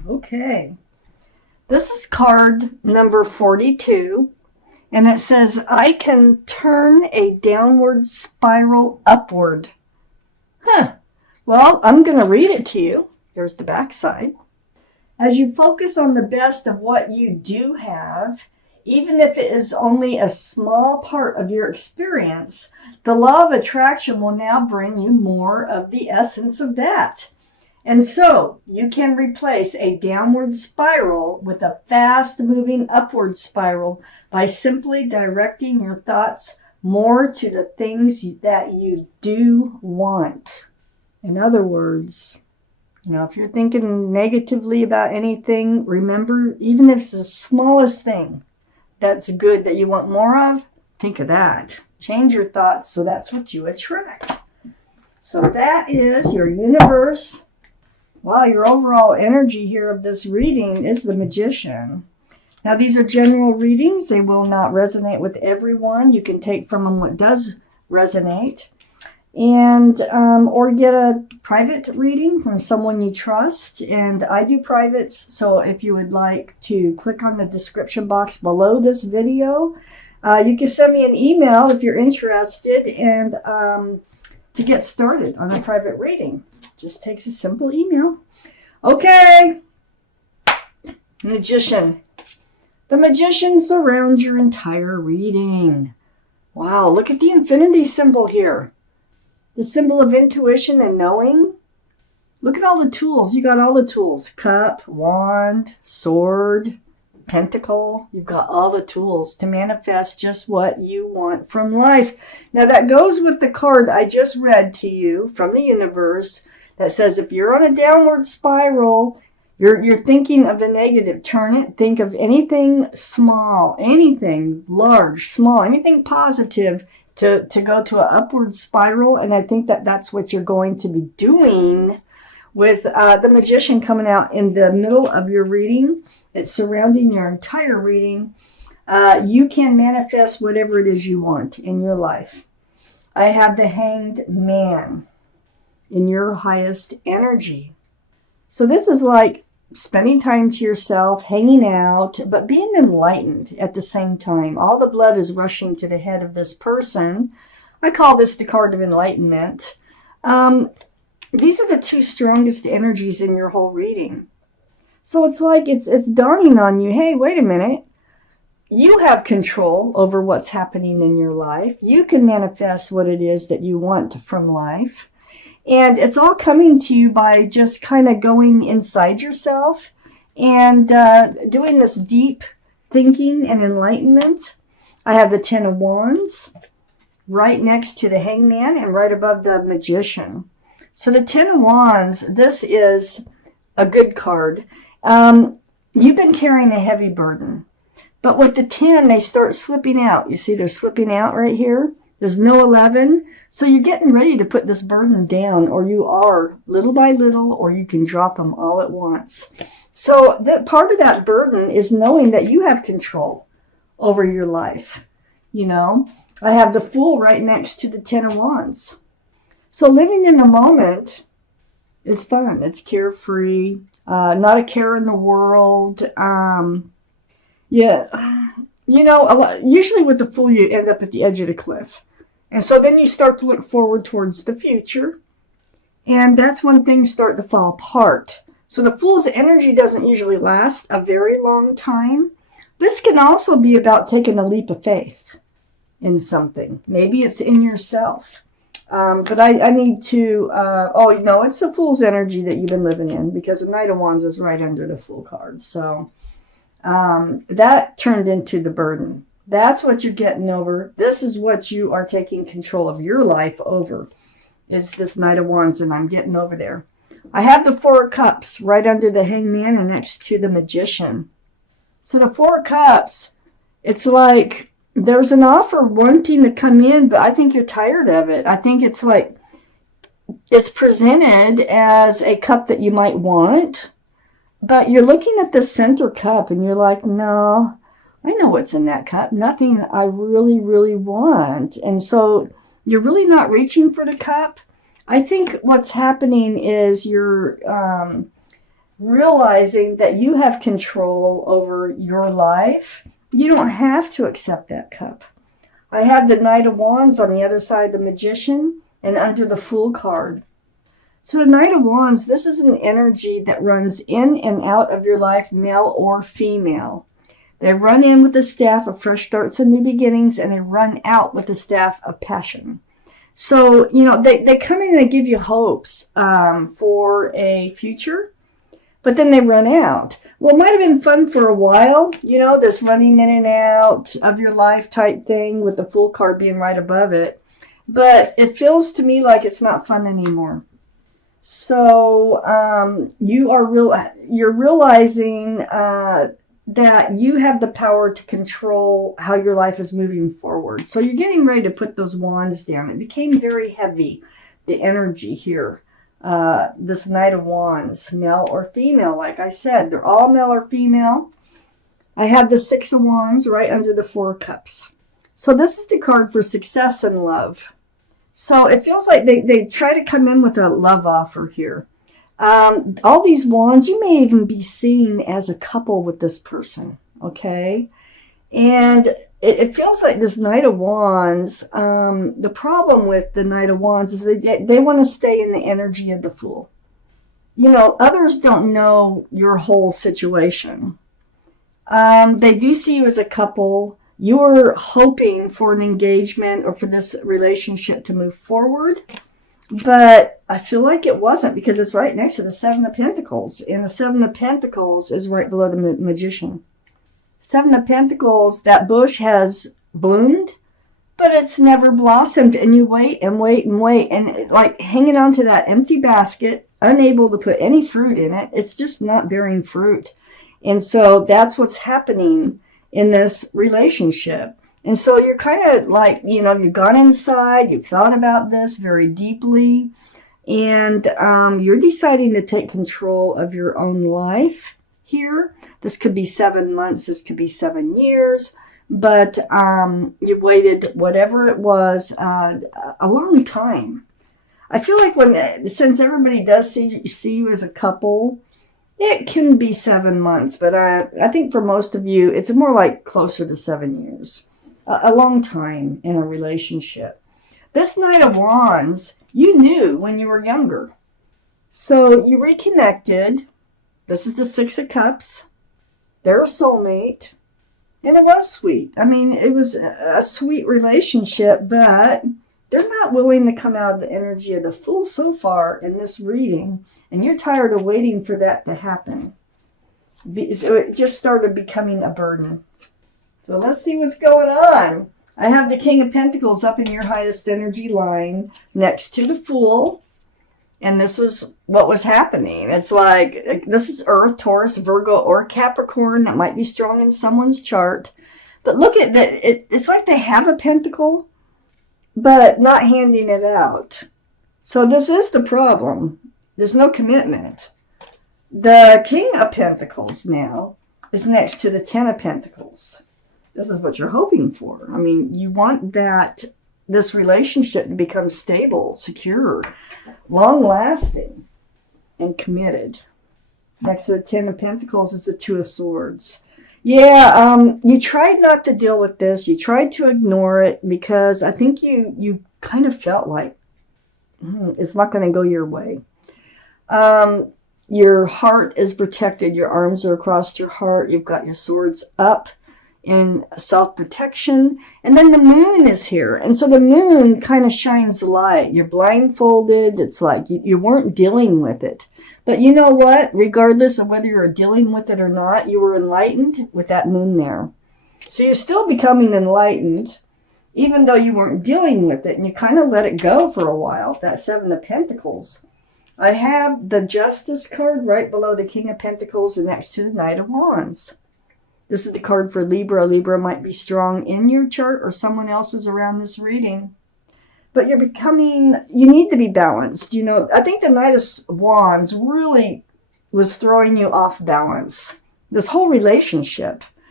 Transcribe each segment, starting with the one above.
Okay. This is card number 42, and it says, I can turn a downward spiral upward. Huh. Well, I'm going to read it to you. There's the back side. As you focus on the best of what you do have, even if it is only a small part of your experience, the law of attraction will now bring you more of the essence of that. And so you can replace a downward spiral with a fast-moving upward spiral by simply directing your thoughts more to the things that you do want. In other words, if you're thinking negatively about anything, remember, even if it's the smallest thing that's good that you want more of, think of that. Change your thoughts so that's what you attract. So that is your universe. Well, your overall energy here of this reading is the Magician. Now, these are general readings. They will not resonate with everyone. You can take from them what does resonate. And or get a private reading from someone you trust. And I do privates, so if you would like to click on the description box below this video, you can send me an email if you're interested and to get started on a private reading. Just takes a simple email. Okay. Magician. The Magician surrounds your entire reading. Wow, look at the infinity symbol here. The symbol of intuition and knowing. Look at all the tools. You got all the tools. Cup, wand, sword, pentacle. You've got all the tools to manifest just what you want from life. Now that goes with the card I just read to you from the universe that says if you're on a downward spiral, you're thinking of the negative. Turn it. Think of anything small, anything large, small, anything positive to go to an upward spiral. And I think that's what you're going to be doing with the Magician coming out in the middle of your reading. It's surrounding your entire reading. You can manifest whatever it is you want in your life. I have the Hanged Man in your highest energy. So this is like spending time to yourself, hanging out, but being enlightened at the same time. All the blood is rushing to the head of this person. I call this the card of enlightenment. These are the two strongest energies in your whole reading. So it's like it's dawning on you, hey, wait a minute. You have control over what's happening in your life. You can manifest what it is that you want from life. And it's all coming to you by just kind of going inside yourself and doing this deep thinking and enlightenment. I have the Ten of Wands right next to the Hangman and right above the Magician. So the Ten of Wands, this is a good card. You've been carrying a heavy burden. But with the 10, they start slipping out. You see they're slipping out right here. There's no 11. So you're getting ready to put this burden down, or you are, little by little, or you can drop them all at once. So that part of that burden is knowing that you have control over your life. I have the Fool right next to the Ten of Wands. So living in the moment is fun. It's carefree, not a care in the world. Usually with the Fool, you end up at the edge of the cliff. And so then you start to look forward towards the future. And that's when things start to fall apart. So the Fool's energy doesn't usually last a very long time. This can also be about taking a leap of faith in something. Maybe it's in yourself. But I need to, it's the Fool's energy that you've been living in, because the Knight of Wands is right under the Fool card. So that turned into the burden. That's what you're getting over. This is what you are taking control of your life over, is this Knight of Wands, and I'm getting over there. I have the Four of Cups right under the Hangman and next to the Magician. So the Four of Cups, it's like there's an offer wanting to come in, but I think you're tired of it. I think it's like it's presented as a cup that you might want, but you're looking at the center cup and you're like, no, I know what's in that cup. Nothing I really, really want. And so you're really not reaching for the cup. I think what's happening is you're realizing that you have control over your life. You don't have to accept that cup. I have the Knight of Wands on the other side of the Magician and under the Fool card. So the Knight of Wands, this is an energy that runs in and out of your life, male or female. They run in with the staff of fresh starts and new beginnings, and they run out with the staff of passion. So, they come in and give you hopes for a future, but then they run out. Well, it might have been fun for a while, this running in and out of your life type thing with the Fool card being right above it. But it feels to me like it's not fun anymore. So you're realizing that you have the power to control how your life is moving forward. So you're getting ready to put those wands down. It became very heavy, the energy here. This Knight of Wands, male or female, like I said, they're all male or female. I have the Six of Wands right under the Four Cups. So this is the card for success and love. So it feels like they try to come in with a love offer here. All these wands, you may even be seen as a couple with this person, okay? And it feels like this Knight of Wands, the problem with the Knight of Wands is they want to stay in the energy of the Fool. Others don't know your whole situation. They do see you as a couple. You're hoping for an engagement or for this relationship to move forward. But I feel like it wasn't, because it's right next to the Seven of Pentacles. And the Seven of Pentacles is right below the Magician. Seven of Pentacles, that bush has bloomed, but it's never blossomed. And you wait and wait and wait. And like hanging on to that empty basket, unable to put any fruit in it. It's just not bearing fruit. And so that's what's happening in this relationship. And so you're kind of like, you've gone inside, you've thought about this very deeply, and you're deciding to take control of your own life here. This could be 7 months, this could be 7 years, but you've waited, whatever it was, a long time. I feel like since everybody does see you as a couple, it can be 7 months, but I think for most of you, it's more like closer to 7 years. A long time in a relationship. This Knight of Wands, you knew when you were younger. So you reconnected. This is the Six of Cups. They're a soulmate. And it was sweet. I mean, it was a sweet relationship, but they're not willing to come out of the energy of the Fool so far in this reading. And you're tired of waiting for that to happen. So it just started becoming a burden. So let's see what's going on. I have the King of Pentacles up in your highest energy line next to the Fool. And this was what was happening. It's like, this is Earth, Taurus, Virgo, or Capricorn. That might be strong in someone's chart. But look at that. It's like they have a pentacle, but not handing it out. So this is the problem. There's no commitment. The King of Pentacles now is next to the Ten of Pentacles. This is what you're hoping for. I mean, you want this relationship to become stable, secure, long-lasting, and committed. Next to the Ten of Pentacles is the Two of Swords. Yeah, you tried not to deal with this. You tried to ignore it because I think you kind of felt like it's not going to go your way. Your heart is protected. Your arms are across your heart. You've got your swords up in self-protection. And then the moon is here. And so the moon kind of shines light. You're blindfolded. It's like you weren't dealing with it. But you know what? Regardless of whether you're dealing with it or not, you were enlightened with that moon there. So you're still becoming enlightened, even though you weren't dealing with it. And you kind of let it go for a while. That Seven of Pentacles. I have the Justice card right below the King of Pentacles and next to the Knight of Wands. This is the card for Libra. Libra might be strong in your chart or someone else's around this reading. But you need to be balanced. I think the Knight of Wands really was throwing you off balance. This whole relationship.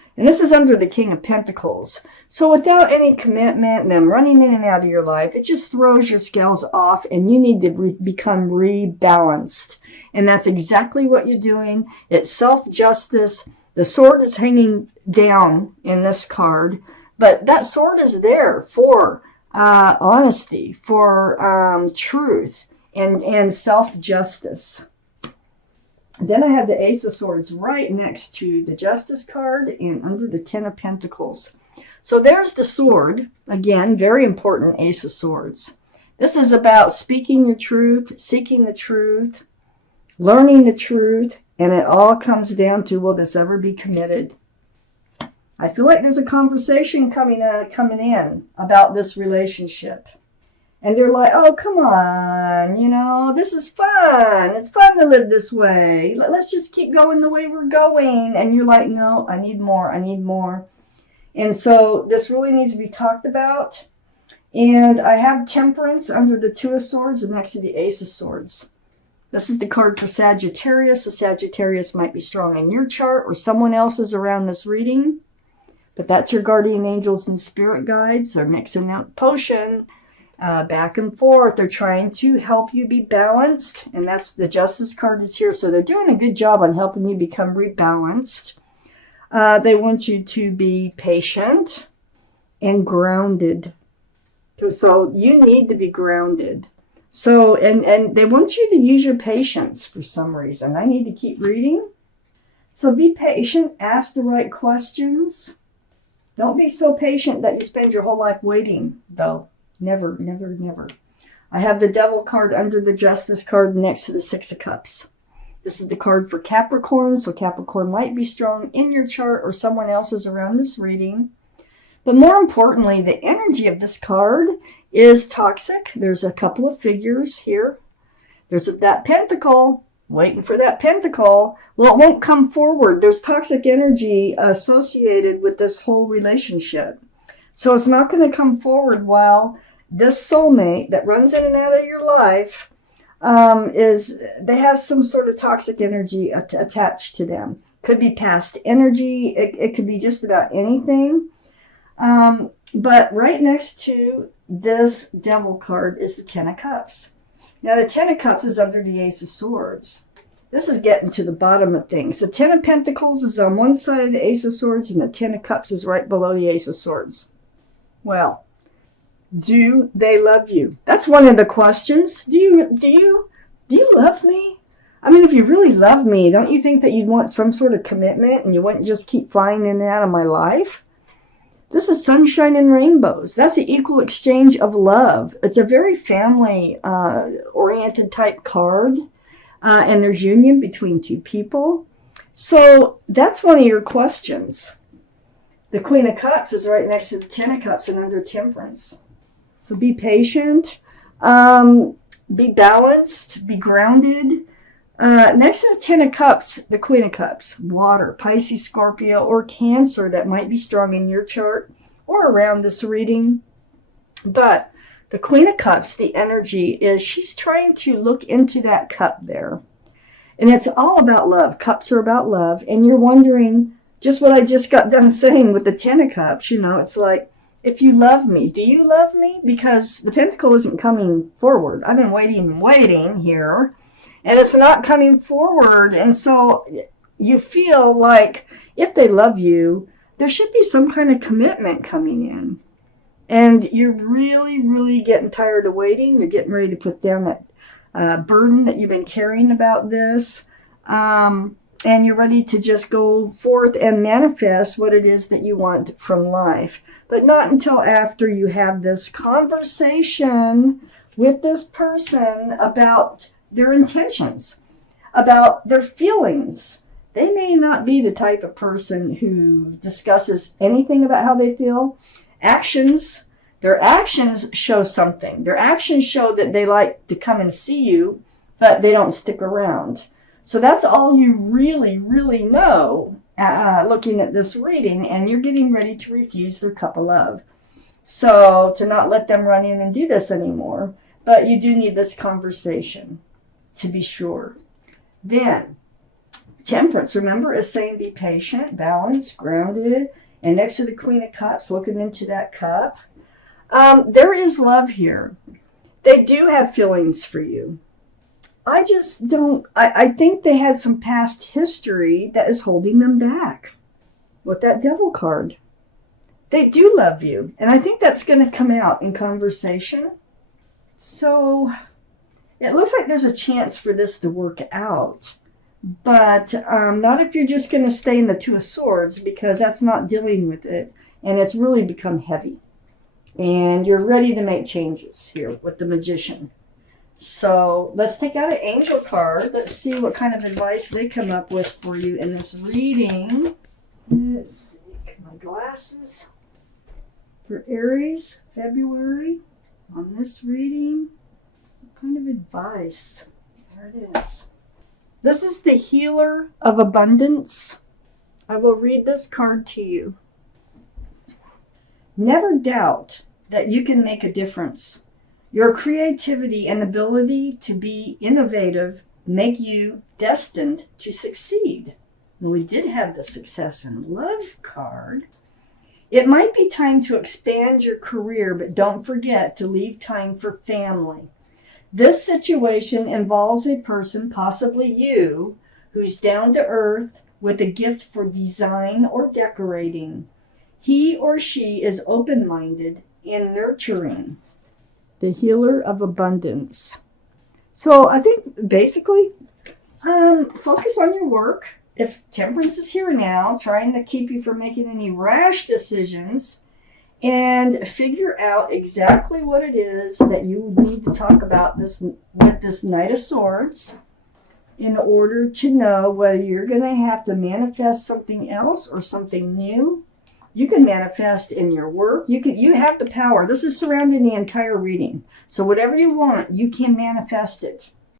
And this is under the King of Pentacles. So without any commitment and them running in and out of your life, it just throws your scales off and you need to become rebalanced. And that's exactly what you're doing. It's self-justice. The sword is hanging down in this card, but that sword is there for honesty, for truth, and self-justice. Then I have the Ace of Swords right next to the Justice card and under the Ten of Pentacles. So there's the sword. Again, very important, Ace of Swords. This is about speaking your truth, seeking the truth, learning the truth, and it all comes down to, will this ever be committed? I feel like there's a conversation coming in about this relationship. And they're like, oh, come on, you know, this is fun. It's fun to live this way. Let's just keep going the way we're going. And you're like, no, I need more. I need more. And so this really needs to be talked about. And I have Temperance under the Two of Swords and next to the Ace of Swords. This is the card for Sagittarius. So Sagittarius might be strong in your chart or someone else's around this reading. But that's your guardian angels and spirit guides. They're mixing out potion. Back and forth. They're trying to help you be balanced, and that's the Justice card is here. So they're doing a good job on helping you become rebalanced. They want you to be patient and grounded. So you need to be grounded. So, and they want you to use your patience for some reason. I need to keep reading. So be patient. Ask the right questions. Don't be so patient that you spend your whole life waiting, though. Never, never, never. I have the Devil card under the Justice card next to the Six of Cups. This is the card for Capricorn, so Capricorn might be strong in your chart or someone else's around this reading. But more importantly, the energy of this card is toxic. There's a couple of figures here. There's that pentacle, waiting for that pentacle. Well, it won't come forward. There's toxic energy associated with this whole relationship. So it's not going to come forward while this soulmate that runs in and out of your life they have some sort of toxic energy attached to them. Could be past energy. It could be just about anything. But right next to this Devil card is the Ten of Cups. Now the Ten of Cups is under the Ace of Swords. This is getting to the bottom of things. The Ten of Pentacles is on one side of the Ace of Swords, and the Ten of Cups is right below the Ace of Swords. Well, do they love you? That's one of the questions. Do you love me? I mean, if you really love me, don't you think that you'd want some sort of commitment and you wouldn't just keep flying in and out of my life? This is sunshine and rainbows. That's the equal exchange of love. It's a very family oriented type card. And there's union between two people. So that's one of your questions. The Queen of Cups is right next to the Ten of Cups and under Temperance. So be patient, be balanced, be grounded. Next to the Ten of Cups, the Queen of Cups, water, Pisces, Scorpio, or Cancer that might be strong in your chart or around this reading. But the Queen of Cups, the energy is she's trying to look into that cup there. And it's all about love. Cups are about love. And you're wondering, just what I just got done saying with the Ten of Cups, you know, it's like, if you love me, do you love me? Because the pentacle isn't coming forward. I've been waiting here, and it's not coming forward. And so you feel like if they love you, there should be some kind of commitment coming in. And you're really, really getting tired of waiting. You're getting ready to put down that burden that you've been carrying about this. And you're ready to just go forth and manifest what it is that you want from life. But not until after you have this conversation with this person about their intentions, about their feelings. They may not be the type of person who discusses anything about how they feel. Their actions show something. Their actions show that they like to come and see you, but they don't stick around. So that's all you really, really know looking at this reading, and you're getting ready to refuse their cup of love. So to not let them run in and do this anymore, but you do need this conversation to be sure. Then, Temperance, remember, is saying be patient, balanced, grounded, and next to the Queen of Cups, looking into that cup. There is love here. They do have feelings for you. I just don't, I think they had some past history that is holding them back with that Devil card. They do love you, and I think that's going to come out in conversation. So it looks like there's a chance for this to work out, but not if you're just going to stay in the Two of Swords, because that's not dealing with it, and it's really become heavy. And you're ready to make changes here with the Magician. So let's take out an angel card. Let's see what kind of advice they come up with for you in this reading. Let's see, get my glasses. For Aries, February, on this reading, what kind of advice? There it is. This is the Healer of Abundance. I will read this card to you. Never doubt that you can make a difference. Your creativity and ability to be innovative make you destined to succeed. Well, we did have the Success in Love card. It might be time to expand your career, but don't forget to leave time for family. This situation involves a person, possibly you, who's down to earth with a gift for design or decorating. He or she is open-minded and nurturing. The Healer of Abundance. So I think basically, focus on your work. If Temperance is here now, trying to keep you from making any rash decisions, and figure out exactly what it is that you need to talk about with this Knight of Swords in order to know whether you're going to have to manifest something else or something new. You can manifest in your work. You have the power. This is surrounding the entire reading. So whatever you want, you can manifest it.